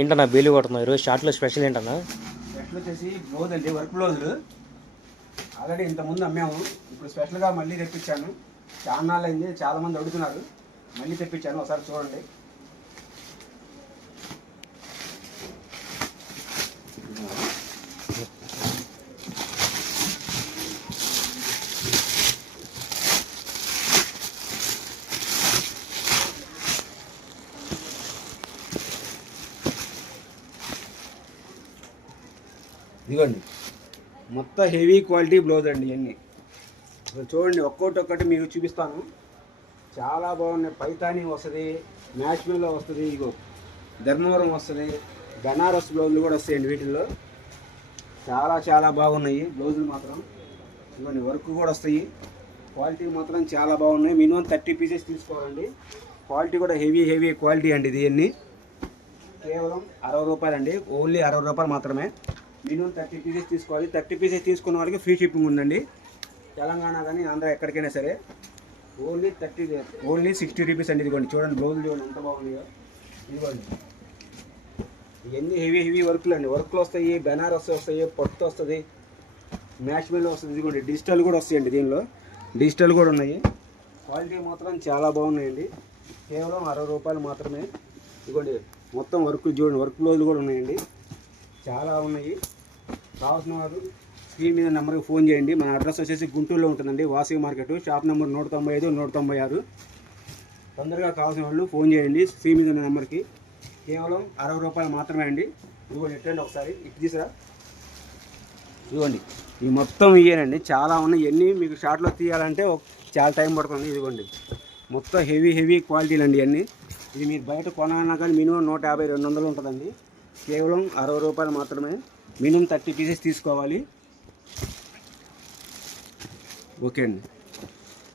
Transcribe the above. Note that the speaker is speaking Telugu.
ఏంటన్నా బేలు కొడుతున్నావు ఈరోజు షార్ట్లో స్పెషల్ ఏంటన్నా? స్పెషల్ వచ్చేసి బ్లౌజ్ అండి, వర్క్ బ్లౌజులు. ఆల్రెడీ ఇంతకుముందు అమ్మాము, ఇప్పుడు స్పెషల్గా మళ్ళీ తెప్పించాను. చాలా నాళ్ళు అయింది, చాలామంది అడుగుతున్నారు, మళ్ళీ తెప్పించాను. ఒకసారి చూడండి. ఇదిగోండి, మొత్తం హెవీ క్వాలిటీ బ్లౌజ్ అండి ఇవన్నీ. చూడండి, ఒక్కొక్కటి మీకు చూపిస్తాను. చాలా బాగున్నాయి. పైతానీ వస్తుంది, మ్యాచ్మెల్లో వస్తుంది, ఇగో ధర్మవరం వస్తుంది, బనారస్ బ్లౌజులు కూడా వస్తాయండి వీటిల్లో. చాలా చాలా బాగున్నాయి బ్లౌజులు మాత్రం. ఇవన్నీ వర్క్ కూడా వస్తాయి. క్వాలిటీ మాత్రం చాలా బాగున్నాయి. మినిమం 30 పీసెస్ తీసుకోవాలండి. క్వాలిటీ కూడా హెవీ క్వాలిటీ అండి. ఇది అన్ని కేవలం 60 రూపాయలు అండి, ఓన్లీ 60 రూపాయలు మాత్రమే. మినిమం 30 పీసెస్ తీసుకోవాలి. 30 పీసెస్ తీసుకున్న వాళ్ళకి ఫ్రీ షిప్పింగ్ ఉందండి. తెలంగాణ కానీ ఆంధ్ర ఎక్కడికైనా సరే ఓన్లీ 60 రూపీస్ అండి. ఇదిగోండి, చూడండి బ్లౌజులు చూడండి ఎంత బాగున్నాయో. ఇదిగోండి, ఇవన్నీ హెవీ వర్క్లు అండి. వర్క్లు వస్తాయి, బెనారస్ వస్తాయి, పట్టు వస్తుంది, మ్యాచ్మెల్లో వస్తుంది. ఇదిగోండి, డిజిటల్ కూడా వస్తాయండి. దీనిలో డిజిటల్ కూడా ఉన్నాయి. క్వాలిటీ మాత్రం చాలా బాగున్నాయండి. కేవలం 60 రూపాయలు మాత్రమే. ఇదిగోండి, మొత్తం వర్క్ చూడండి, వర్క్ బ్లౌజులు కూడా ఉన్నాయండి. చాలా ఉన్నాయి. కావాల్సిన వారు స్క్రీన్ మీద నెంబర్కి ఫోన్ చేయండి. మన అడ్రస్ వచ్చేసి గుంటూరులో ఉంటుందండి, వాసవి మార్కెట్, షాప్ నెంబర్ 195, 196. తొందరగా కావాల్సిన వాళ్ళు ఫోన్ చేయండి స్క్రీన్ మీద ఉన్న నెంబర్కి. కేవలం 60 రూపాయలు మాత్రమే అండి. ఇదిగోండి, ఎట్టండి ఒకసారి ఇటు తీసురా. ఇదిగోండి, ఇవి మొత్తం ఇయ్యానండి. చాలా ఉన్నాయి. ఇవన్నీ మీకు షార్ట్లో తీయాలంటే చాలా టైం పడుతుంది. ఇదిగోండి, మొత్తం హెవీ క్వాలిటీలు అండి ఇవన్నీ. ఇది మీరు బయట కొనాలన్నా కానీ మినిమం 150, 200 ఉంటుందండి. కేవలం 60 రూపాయలు మాత్రమే. మినిమం 30 పీసెస్ తీసుకోవాలి. ఓకే అండి.